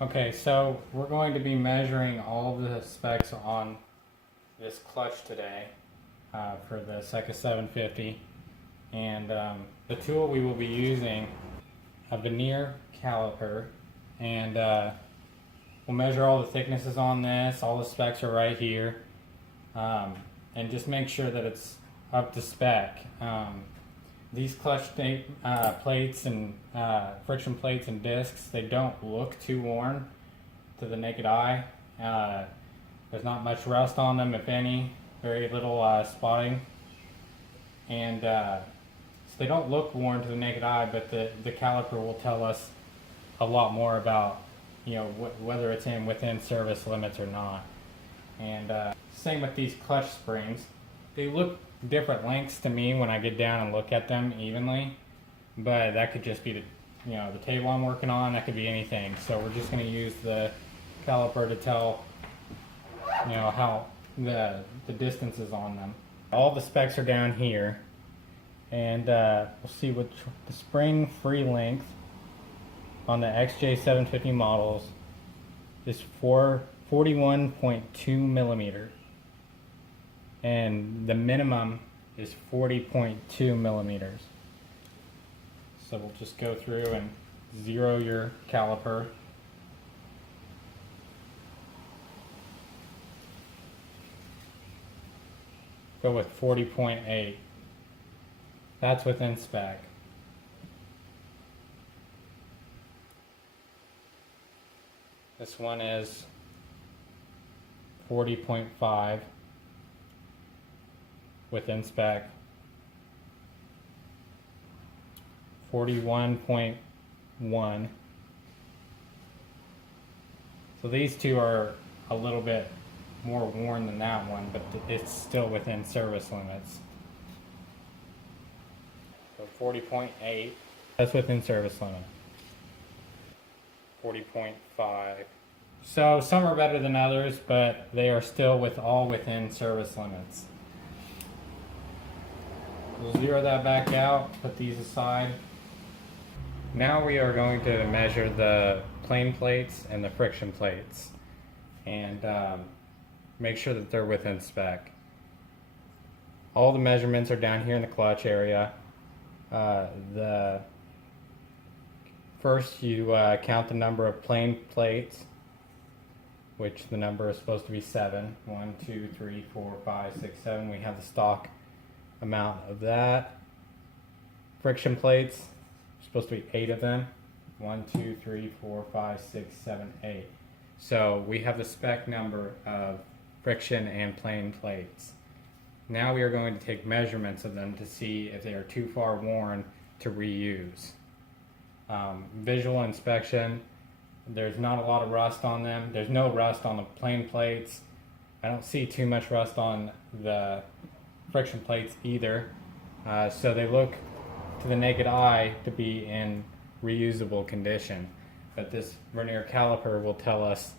Okay, so we're going to be measuring all of the specs on this clutch today for the Seca 750. And the tool we will be using, a veneer caliper, and we'll measure all the thicknesses on this. All the specs are right here, and just make sure that it's up to spec. These clutch plates and friction plates and discs, they don't look too worn to the naked eye. There's not much rust on them, if any, very little spotting. And so they don't look worn to the naked eye, but the caliper will tell us a lot more about, you know, whether it's within service limits or not. And same with these clutch springs. They look different lengths to me when I get down and look at them evenly, but that could just be the table I'm working on. That could be anything. So we're just going to use the caliper to tell how the distances on them. All the specs are down here, and we'll see what the spring free length on the XJ750 models is 41.2 millimeters. And the minimum is 40.2 millimeters. So we'll just go through and zero your caliper. Go with 40.8. That's within spec. This one is 40.5. within spec. 41.1. So these two are a little bit more worn than that one, but it's still within service limits. So 40.8, that's within service limit. 40.5. So some are better than others, but they are still all within service limits. We'll zero that back out, put these aside. Now we are going to measure the plane plates and the friction plates and make sure that they're within spec. All the measurements are down here in the clutch area. First you count the number of plane plates, which the number is supposed to be 7. 1, 2, 3, 4, 5, 6, 7. We have the stock amount of that. Friction plates, supposed to be 8 of them. 1, 2, 3, 4, 5, 6, 7, 8. So we have the spec number of friction and plane plates. Now we are going to take measurements of them to see if they are too far worn to reuse. Visual inspection, there's not a lot of rust on them. There's no rust on the plane plates. I don't see too much rust on the friction plates either, so they look to the naked eye to be in reusable condition, but this vernier caliper will tell us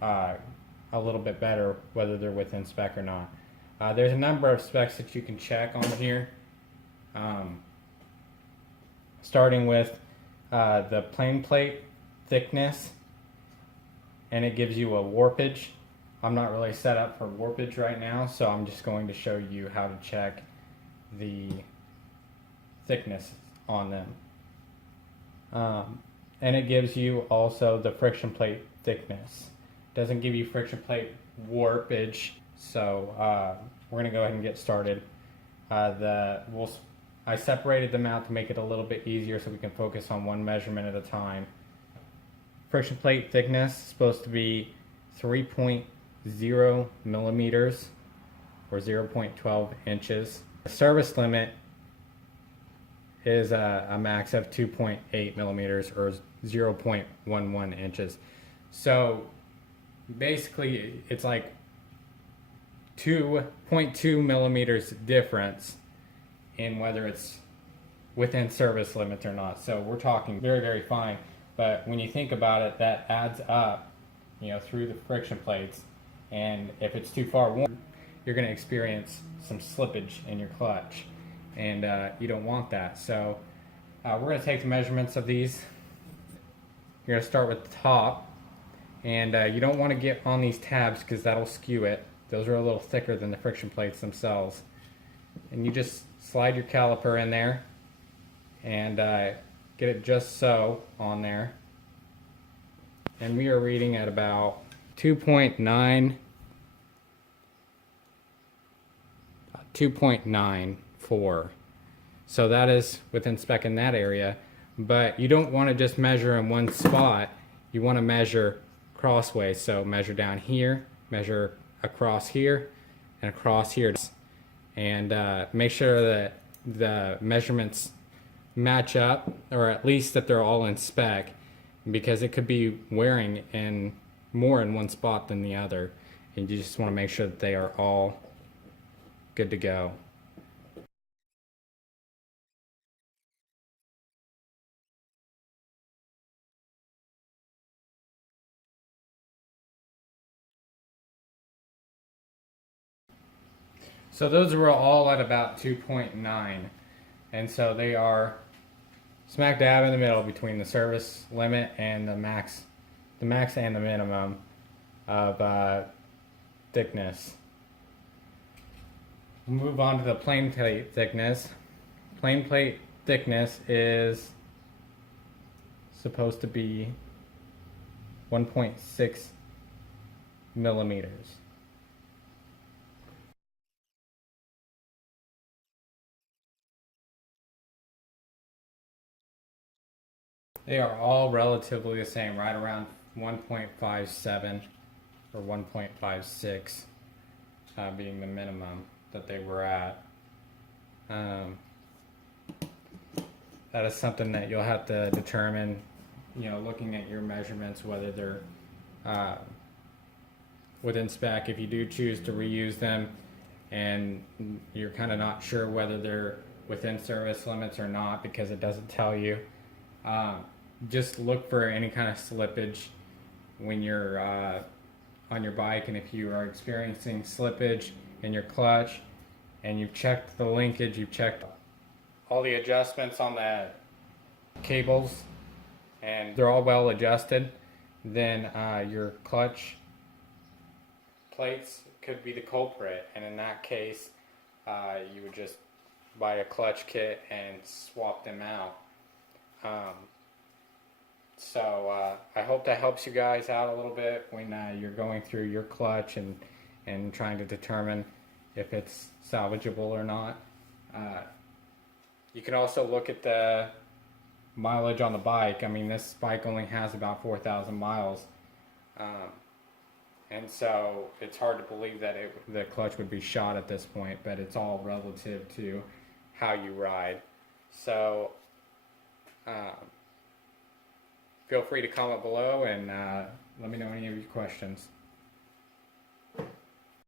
a little bit better whether they're within spec or not. There's a number of specs that you can check on here, starting with the plane plate thickness, and it gives you a warpage. I'm not really set up for warpage right now, so I'm just going to show you how to check the thickness on them. And it gives you also the friction plate thickness. It doesn't give you friction plate warpage, so we're going to go ahead and get started. I separated them out to make it a little bit easier so we can focus on one measurement at a time. Friction plate thickness is supposed to be 3.0 millimeters or 0.12 inches. The service limit is a max of 2.8 millimeters or 0.11 inches. So basically it's like 2.2 millimeters difference in whether it's within service limits or not. So we're talking very, very fine. But when you think about it, that adds up, through the friction plates. And if it's too far worn, you're going to experience some slippage in your clutch, and you don't want that. So we're going to take the measurements of these you're going to start with the top, and you don't want to get on these tabs because that'll skew it. Those are a little thicker than the friction plates themselves. And you just slide your caliper in there and get it just so on there. And we are reading at about 2.94. So that is within spec in that area. But you don't want to just measure in one spot. You want to measure crossways. So measure down here, measure across here, and across here. And make sure that the measurements match up, or at least that they're all in spec, because it could be wearing in more in one spot than the other, and you just want to make sure that they are all good to go. So those were all at about 2.9, and so they are smack dab in the middle between the service limit and the max and the minimum of thickness. We'll move on to the plain plate thickness. Plain plate thickness is supposed to be 1.6 millimeters. They are all relatively the same, right around 1.57 or 1.56 being the minimum that they were at. That is something that you'll have to determine, looking at your measurements, whether they're within spec. If you do choose to reuse them and you're kind of not sure whether they're within service limits or not because it doesn't tell you, just look for any kind of slippage when you're on your bike, and if you are experiencing slippage in your clutch and you've checked the linkage, you've checked all the adjustments on the cables and they're all well adjusted, then your clutch plates could be the culprit, and in that case you would just buy a clutch kit and swap them out. So I hope that helps you guys out a little bit when you're going through your clutch and trying to determine if it's salvageable or not. You can also look at the mileage on the bike. I mean, this bike only has about 4,000 miles. And so it's hard to believe that the clutch would be shot at this point, but it's all relative to how you ride. So feel free to comment below and let me know any of your questions.